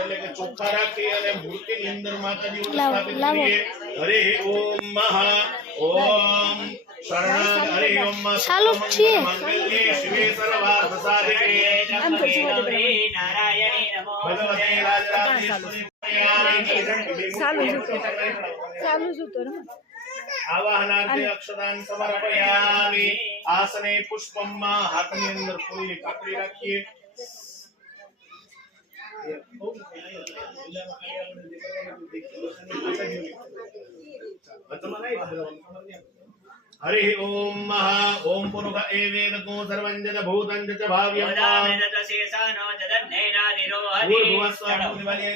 એટલે કે ચોખ્ખા રાખી અને મૂર્તિની અંદર માતાજી સ્થાપિત કરીએ. હરે ઓમ મહા ઓમ શરણાગત હરે ઓમ મંગલ્યે શિવે સર્વાર્થ સાધિકે નારાયણી નમો ભગવતે રાજરાજેશ્વરી આવાહનાર્થે અક્ષદાન સમર્પયામિ. આસને પુષ્પમમાં હાથની અંદર ફૂલની પાકડી રાખીએ. हरि ओम महा ओम पुरुष एवेदको सर्वं जद भूतं च भाव्यं भूर्भुवस्वः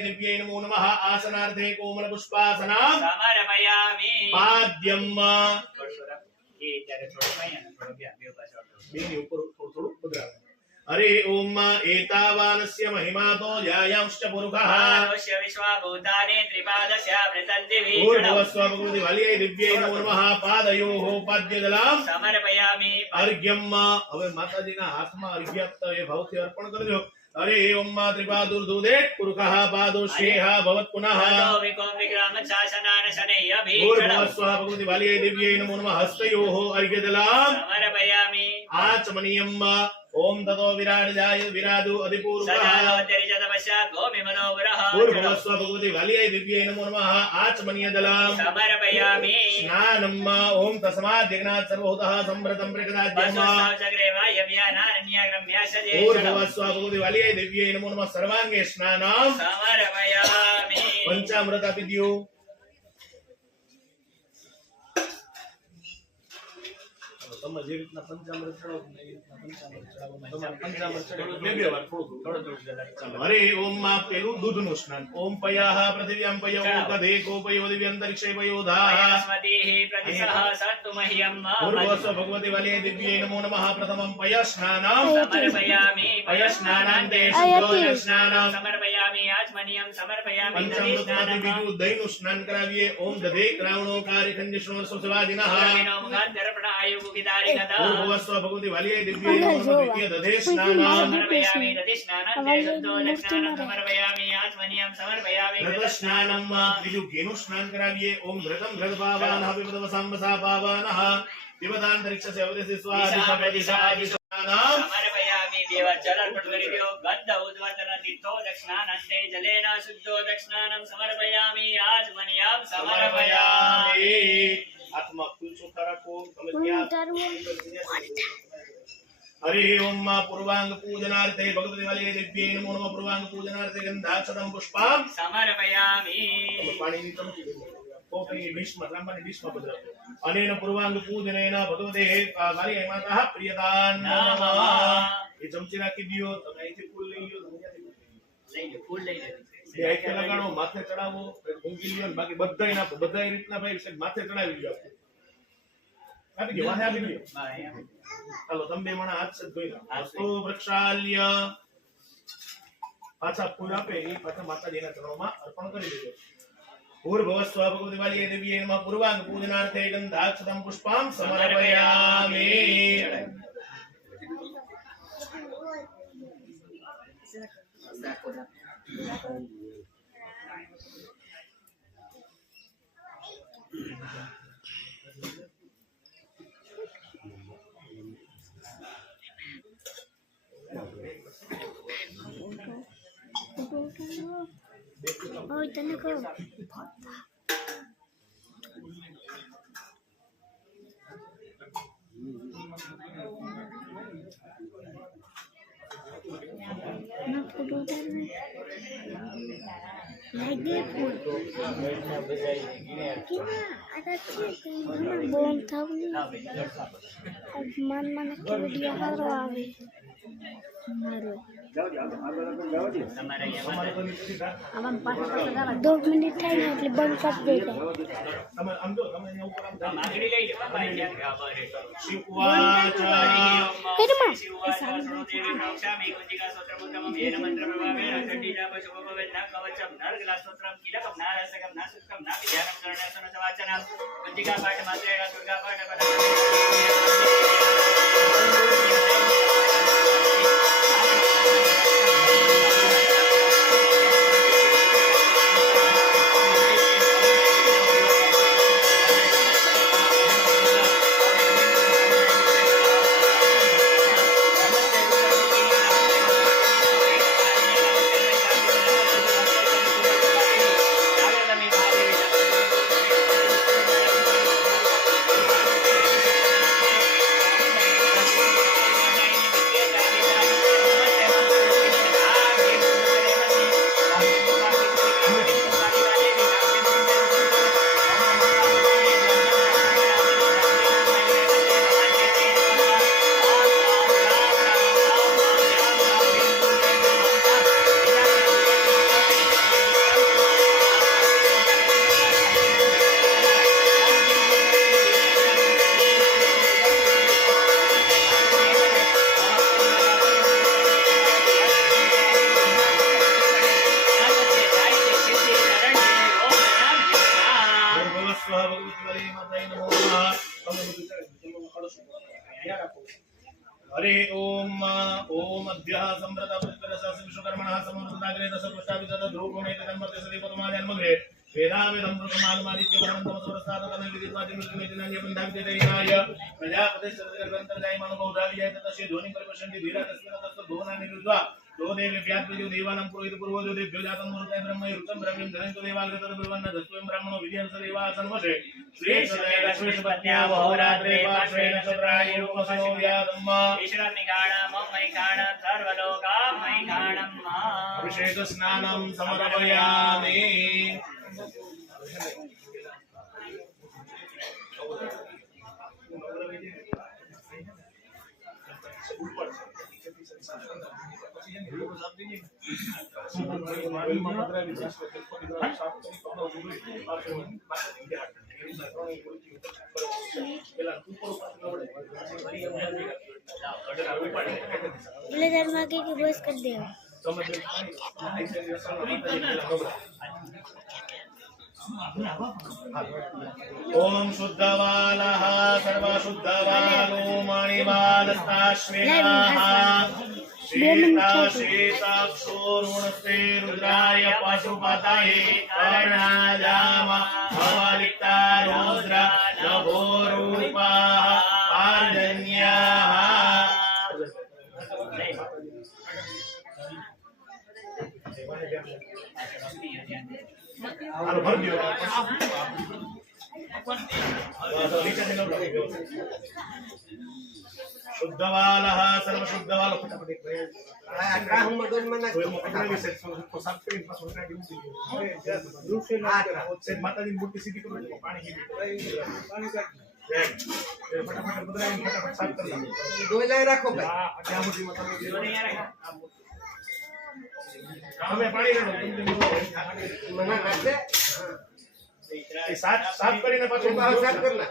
दिव्यै नमो नमः. आसनार्थे कोमल पुष्पासनं समर्पयामि. पाद्यं हरि ओम एतावानस्य महिमातो यायांश्च पुरुषः विश्वाभूतानि त्रिपादस्यामृतन्ति भूर्भुवस्वः वलियै दिव्यै नमो नमः. पादयोः पाद्यजलं समर्पयामि. अर्घ्यं હવે માતાજીના હાથમાં અર્ઘ્ય આપતા એ ભાવથી અર્પણ કરજો. हरे ओम त्रिपादुर्दुदे पुरुषः पादोश्रेयः भवत् पुनः भूर्भुवस्वः भगवति बाल्यै दिव्यै नमो नमः. हस्तयोः अर्घ्यजलं समर्पयामि. आचमनीयं ओम ततो विराजयाय विराजो अधिपूर्वः भूर्भुवस्वः भगवति बाल्यै दिव्यै नमो नमः. आचमनीयजलं समर्पयामि. स्नानं ओम तस्मात् जगन्नाथ सर्वभूतः संवृतं प्रकटाद्यं भूर्भुवस्वः भगवति बाल्यै दिव्यै नमो नमः. सर्वांगे स्नानं समर्पयामि. पंचामृत विद्यो તમે જે રીતના પંચામૃત ચડાવો ને એ રીતના પંચામૃત ચડાવો. પંચામૃત ચડાવો બે વાર થોડું. હરે ઓમ માં પેલું દૂધનું સ્નાન. ઓમ પયાહ પૃથિવ્યામ પયો કદે કોપયો દિવ્ય અંતરિક્ષે પયોધાહ સ્મતિઃ પ્રતિસહ સંતુ મહ્યમ ભૂર્ભુવસ્વઃ ભગવતિ બાલ્यै દિવ્यै નમો નમઃ. પ્રથમં પય સ્નાનં સમર્પયામિ. પય સ્નાનાન્તે શુદ્ધોદક સ્નાનં સમર્પયામિ. આચમનીયં સમર્પયામિ. પંચામૃતમાંથી બીજું દહીંનું સ્નાન કરાવીએ. ઓમ દધે ક્રાવણો કાર્યખંડિષ્ણો સુસવાજિનઃ દર્પણ આયુ भूर्भुवस्वः भगवति बाल्यै दिव्यै नमो नमः. द्वितीय दधे स्नानं समर्पयामि. दधे स्नानान्ते शुद्धोदक स्नानं समर्पयामि. आचमनीयं समर्पयामि. घृत स्नानं बीजું ઘીનું સ્નાન કરાવીએ. ઓમ ઘૃતં ઘૃતપાવનઃ पिबत वसाम्बसा पावनः पिबतान्तरिक्षस्य अवदेशे स्वादिशादिशादि स्नानं समर्पयामि. देवा जल अर्पण કરી દો. ગંધ ઉદ્વાતન તીર્થોદક સ્નાનાન્તે જલેન શુદ્ધોદક સ્નાनं समर्पयामि. आचमनीयं समर्पयामि. आत्मा फूल चोखा रखो. हरि ओम पूर्वांग पूजनार्थे भगवति बाल्यै दिव्यै नमो नमः. पूर्वांग पूजनार्थे गंधाक्षतं पुष्पं समर्पयामि. पाणिनि चमकी कोपी भीष्म ब्राह्मण भीष्म पद अनेन पूर्वांग पूजनेन भगवते बाल्यै माताः प्रियतां नमः. ये चमची राखी दियो. તમે અહીંથી ફૂલ લઈ લ્યો. લઈ લો ફૂલ લઈ લો. એ આઈકે લગાડો. માથે ચડાવો. ઊંઘી લ્યો. બાકી બધાય ના બધાય રીતના ભાઈ માથે ચડાવી લ્યો. આપી ગયો. વાહે આપી ગયો. ચાલો તમે બે મણા હાથ સદ ધોઈ નાખો. અસ્તો વૃક્ષાલ્ય પાછા ફૂલ આપે એ પાછા માતાજીના ચરણોમાં અર્પણ કરી દેજો. ભૂર્ભુવસ્વઃ ભગવતિ બાલ્यै દિવ્यै નમઃ. પૂર્વાંગ પૂજનાર્થે ગંધાક્ષतं પુષ્પં સમર્પયામિ. Ôi, tên nó không. Nó photo tên này. Like this one. Kina, ada sih mana belum tahu nih. Mana ke dia harus awe. Harus. दो मिनट है એટલે બંધ કરી દેજો. તમે આમ જો તમે અહીંયા ઉપર આમ આગળી લઈ લે બાબા શિવવાચ કેમાં શામી ગુંજિકા સૂત્રમુક્તમ યેન મંત્ર પ્રભાવે અખંડિતા પશુભવેના કવચમ નરગલા સૂત્રમ કિલકમ નારસકમ નાસુકમ નાવિધ્યાનમ કરણસન સવાચનમ ગુંજિકા પાઠ માત્રેણ દુર્ગા પાઠ પદ हरे ओम ओम अद्यः संव्रत प्रतिपदस्य विश्वकर्मणः समर्पिताग्रे दशपुष्टाभितत ध्रुवगुणेतन्मते सदीपतमाजन्मग्रे वेदावेदं प्रमाणमादित्यवरन्तमसुरस्ताततमे विदित्वादिमृत्युमेतिनान्यबन्धाविदेनाय प्रजापतिश्चन्द्रग्रन्थर्गायमानुबौधाविजय तस्य ध्वनिं परिपश्यन्ति धीरातस्मिन् भुवनानि विद्वा दो देवी व्यात्विजो देवानं पुरोहित पूर्वजो देभ्यो जातं मुरुते ब्रह्म ऋतं ब्रह्मं धनंतो देवाग्रतर ब्रह्मन्न दस्त्वं ब्राह्मणो विजयं सदेवा सन्वशे श्री लक्ष्मीपत्न्या बहुरात्रे पार्श्वे नक्षत्राणि रूपसो व्यादम्म ईश्वरनिगाणममैकाण सर्वलोकामैकाणम् अभिषेक स्नानं समर्पयामि ब्लेजर मागे की बस कर दे ओम शुद्धवालः सर्वशुद्धवालो मणिवालस्ताश्वेनाः शीताक्षोरुणस्ते रुद्राय पशुपतये कर्णाजाम भवलिप्ता रुद्र नभोरूपाः पार्जन्याः शुद्धवालः सर्वशुद्धवालो माताजी मोटी सीधी करो पानी की રાખો हमें पानी साफ કરીને પાછું સાફ કરના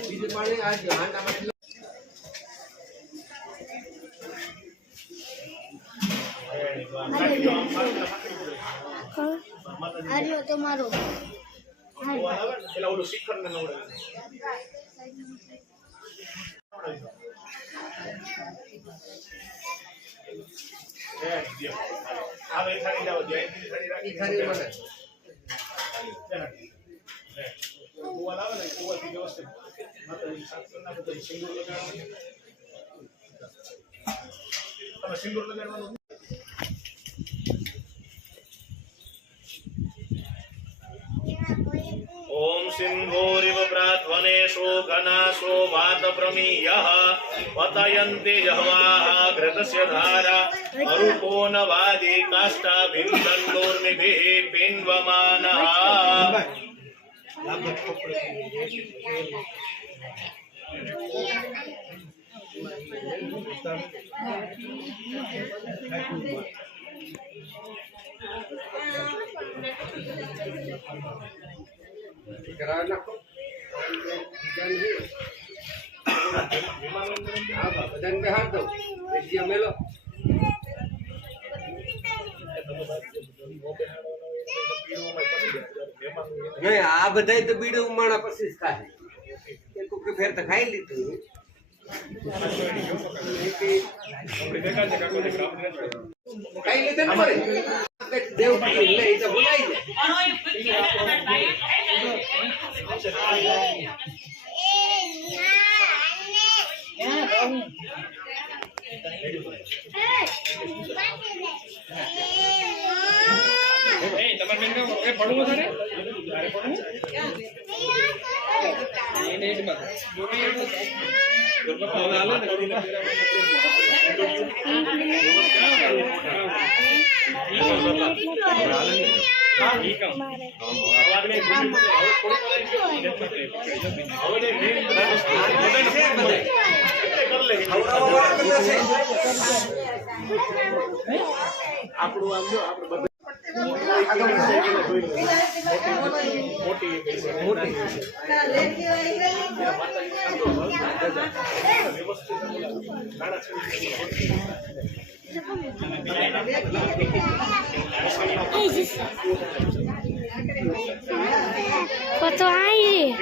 બીજું પાણી આ હાંડામાં આર્યો તમારો પેલા ઓલું શિખર ને નવડાવે હવે ખાલી જાવ જયંતી ખાલી રાખી ખાલી મને કુવા લાવે ને કુવાથી વ્યવસ્થિત માતાજી સાફ કરના પછી સિંદૂર લગાડવાનું તમે સિંદૂર લગાડવાનું ओम सिंधोरिव प्राध्वनेषु घनासो वातप्रमीयः पतयन्ति जह्वाः घृतस्य धारा अरुकोनवादी काष्ठाभिर्दण्डोर्मिभिः पिन्वमानः કરાવ નાખો બધાને બેહાડ દો બેસી મેલો નહીં આ બધા તો બીડું ઉમાણા પછી જ ખાય એક વખત ફેર તો ખાઈ લીધું ખાઈ લીધું ને દેવ લે એ તો ભૂલાઈ આપણું આમ જો આપણે મોટી એ તો આઈ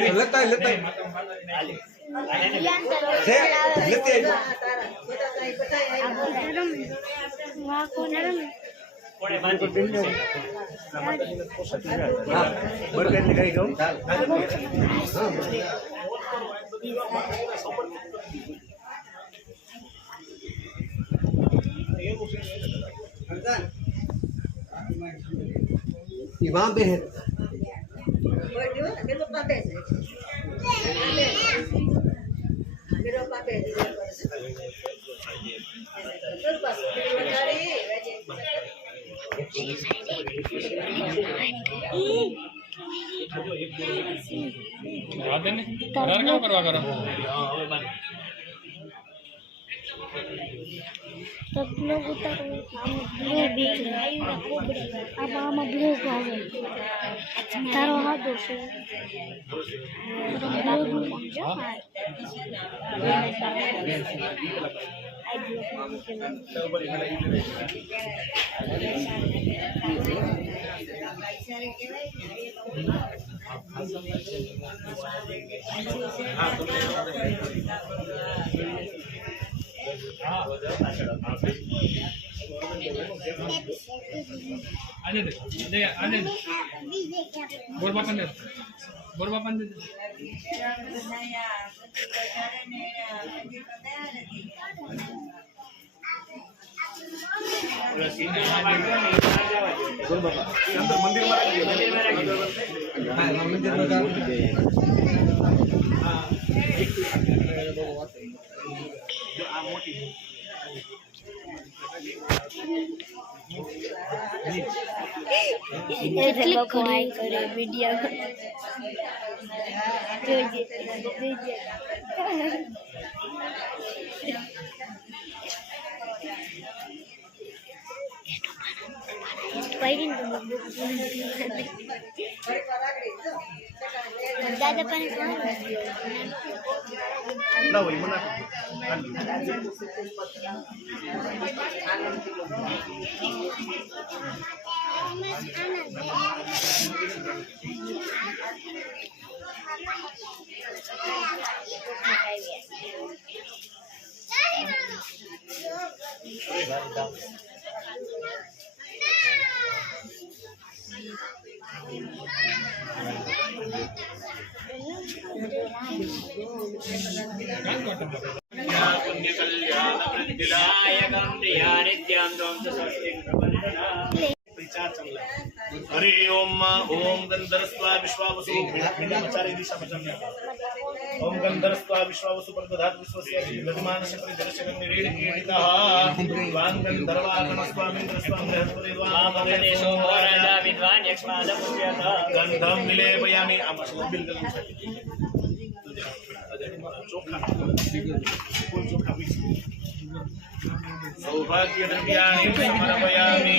રે લેતા લેતા લેતે કોણે બાંધી वहाँ पे है तो लोग उतर ब्लू दिख रहा है अब हम ब्लू गावे तारो हाथ दो से ब्लू समझो क्लिक करे वीडियो दादा पानी हरि ओम ओम गंधर्स्वा विश्वावसु चारी दिशा में ओम गंधर्स्वा विश्वावसु प्रदधात विश्वस्य गतिमानस्य परिदर्शकं निरीडितः वां गंधर्वागणस्वामिन्द्रस्वां बृहस्पतिर्वामदेशो राजा विद्वान् यक्ष्मादमुच्यत गंधं विलेपयामि अमशोभिल चोखा चोखा सौभाग्य द्रव्याणि समर्पयामि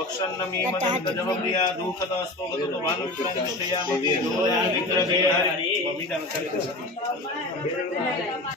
अक्षन्नमी मदन्तजमप्रिया दुःखदास्तो गतो भानुविप्राणिष्ठयामि दोयामि ग्रहे हरि